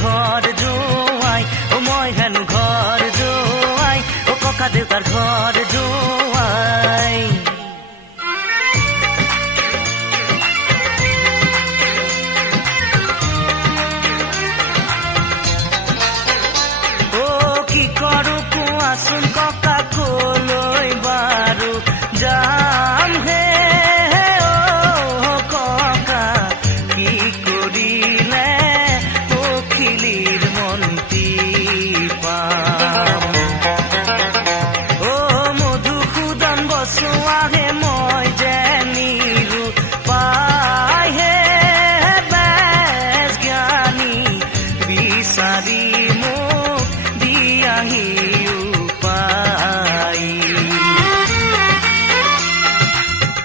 ঘৰ জোৱাই মই হেনো ঘৰ জোৱাই ককা দেউতাৰ ঘৰ জোৱাই কি কৰো কোৱাচোন ককা কলৈ বাৰু যাম হে ককা কি কৰিলে পখিলীৰ মন্তি পাম মধুসূদন বসুৱাহে মই যে নিৰু পাইহে বেজ জ্ঞানী বিচাৰি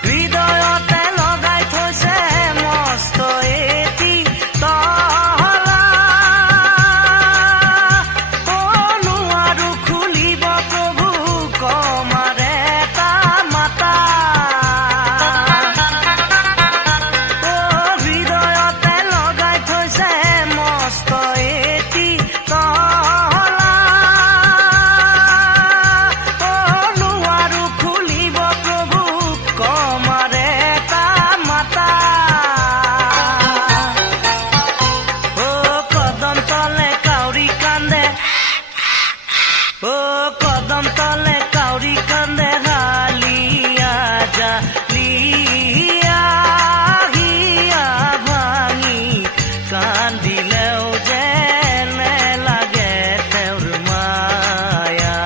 হৃদয়তে লগাই থৈছে মস্ত এটি তলা নোৱাৰো খুলিব প্ৰভু কমাৰ এটা মাতা হৃদয়তে লগাই থৈছে মস্ত এটি কদম তলে কাউৰী কান্দে হালিয়া জালিয়া হিয়া ভাঙি কান্দিলেও যেনে লাগে তেওঁৰ মায়া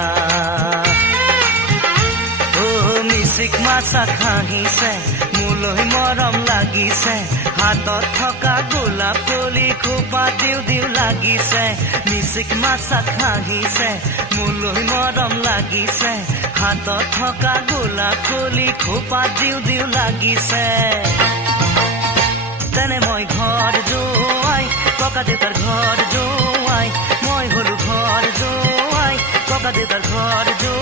মিচিক মাছাক হাঁহিছে মোলৈ মৰম লাগিছে হাতত থকা গোলাপ কলি খোপা দিও দিও লাগিছে মিচিক মাছাক হাঁহিছে মোলৈ মৰম লাগিছে হাতত থকা গোলাপ কলি খোপা দিও দিও লাগিছে তেনে মই ঘৰ জোৱাই ককা দেউতাৰ ঘৰ জোৱাই মই হলো ঘৰ জোৱাই ককা দেউতাৰ ঘৰ জোৱাই